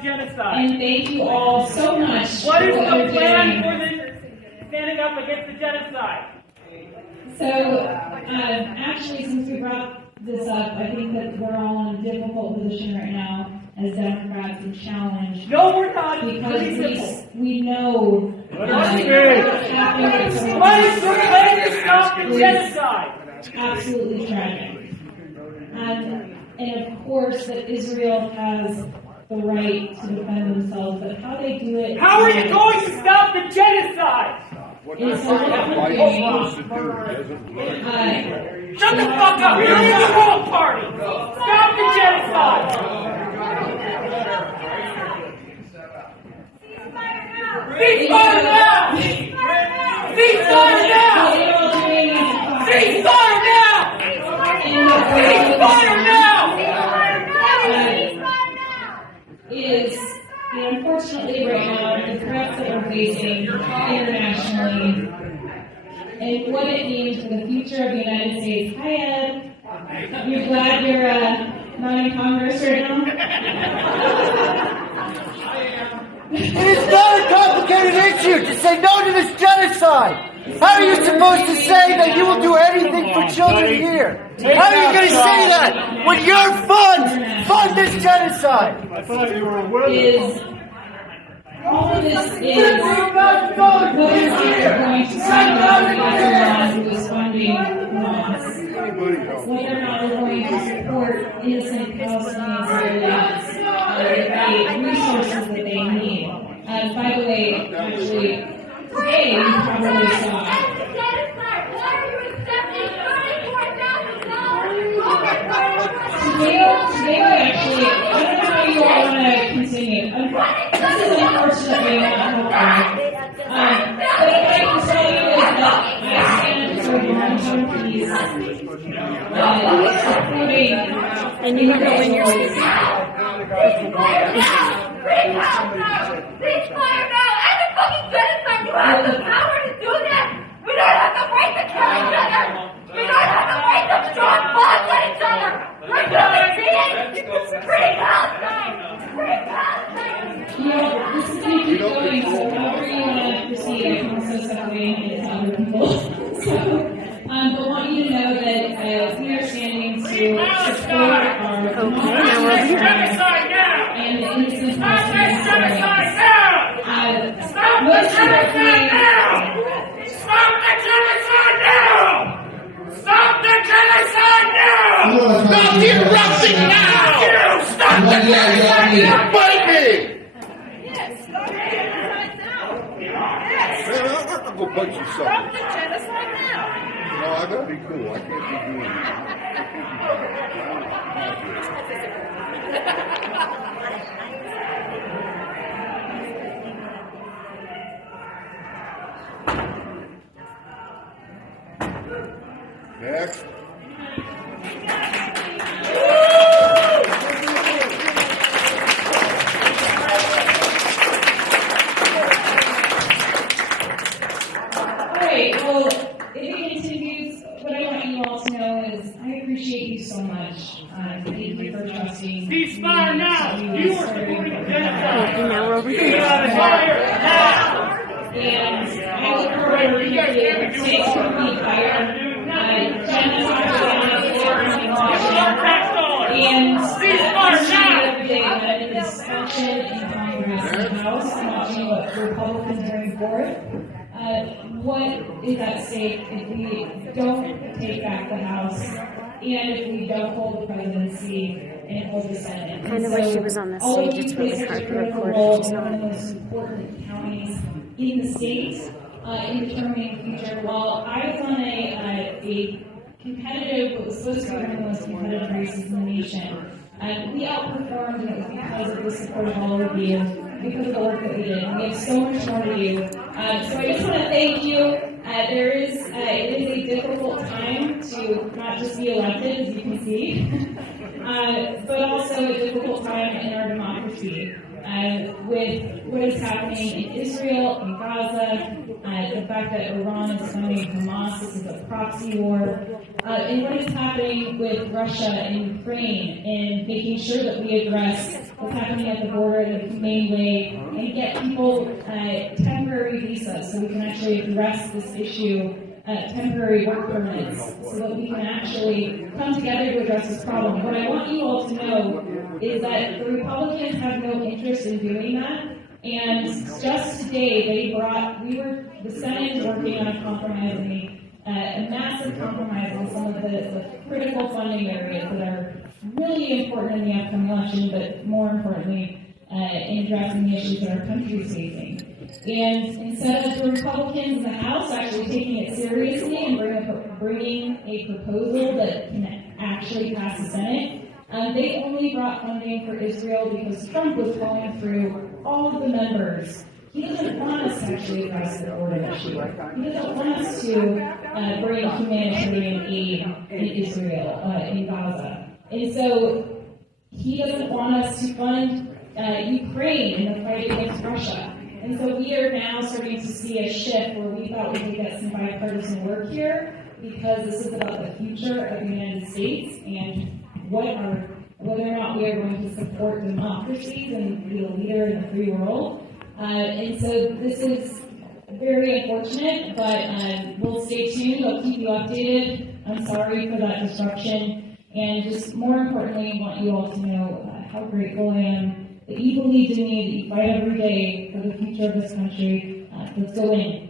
the genocide. And thank you all so much. What is for the you're plan doing. for the standing up against the genocide? So, actually, since we brought this up, I think that we're all in a difficult position right now as Democrats to challenge. No, we're not. Because Simple. we know What is the plan to stop the genocide? Absolutely tragic. And of course, that Israel has the right to defend themselves, but how they do it. How are you going to stop the genocide? Is Shut the fuck up! You're in the wrong party! Stop the genocide! Ceasefire now! Ceasefire now! Ceasefire now! Ceasefire now! Is unfortunately right now the threats that we're facing internationally and what it means for the future of the United States. Hi Ed, you're glad you're not in Congress right now? It is not a complicated issue to say no to this genocide. How are you supposed to say that you will do anything for children here? How are you going to say that when your funds fund this genocide? I thought you were willing. All of this is voters are going to sign up who is funding Hamas. Whether or not we're going to support innocent Palestinian civilians with the resources that they need. By the way, actually, today you probably saw. Today we actually, I don't know how you all want to continue. This is unfortunately not helpful. But what I can tell you is that I stand for the long-term peace, supporting and you know when you're Ceasefire now! And the fucking genocide! You have the power to do that! We don't have the right to kill each other! We don't have the right to drop bombs at each other! We're human beings! Free Palestine! Free Palestine! this is going to keep going, so however you want to proceed, I can also separate it to other people. But I want you to know that we are standing to support our democracy and the innocent Palestinian civilians. Stop the genocide now! Stop the genocide now! Stop the genocide now! Stop erupting now! Stop the genocide now! Fight me! Man, I'm gonna go punch you something. Stop the genocide now! No, I gotta be cool. I can't be doing this. Next. Alright, well, if it continues, what I want you all to know is I appreciate you so much. Thank you for trusting. Ceasefire now! You are supporting the genocide! now we're over here. Ceasefire now! And I look forward to you take some fire. And ceasefire now! every day that it is function in Congress and the House. I'm watching what Republicans bring forth. What is at stake if we don't take back the House and if we don't hold the presidency and hold the Senate? Kind of wish she was on the stage. It's really hard to record if she's one of the not. most important counties in the state in determining the future. While I was on a competitive, what was supposed to be one of the most competitive races in the nation, we outperformed, and it was because of the support of all of you, because of the work that we did. We have so much more to do. So I just want to thank you. It is a difficult time to not just be elected, as you can see. but also a difficult time in our democracy. With what is happening in Israel, in Gaza, the fact that Iran is funding Hamas, this is a proxy war, and what is happening with Russia and Ukraine, and making sure that we address what's happening at the border in a humane way, and get people temporary visas so we can actually address this issue, temporary work permits, so that we can actually come together to address this problem. What I want you all to know is that the Republicans have no interest in doing that, and just today the Senate is working on a massive compromise on some of the critical funding areas that are really important in the upcoming election, but more importantly, in addressing the issues that our country is facing. And instead of the Republicans in the House actually taking it seriously and bringing a proposal that can actually pass the Senate, they only brought funding for Israel because Trump was going through all of the members. He doesn't want us to actually address the border issue. He doesn't want us to bring humanitarian aid in Israel, in Gaza. And so he doesn't want us to fund Ukraine in the fight against Russia. And so we are now starting to see a shift where we thought we could get some bipartisan work here, because this is about the future of the United States and whether or not we are going to support democracies and be a leader in the free world. And so this is very unfortunate, but we'll stay tuned. I'll keep you updated. I'm sorry for that disruption. And just more importantly, I want you all to know how grateful I am that you believed in me, that you fight every day for the future of this country. Let's go in.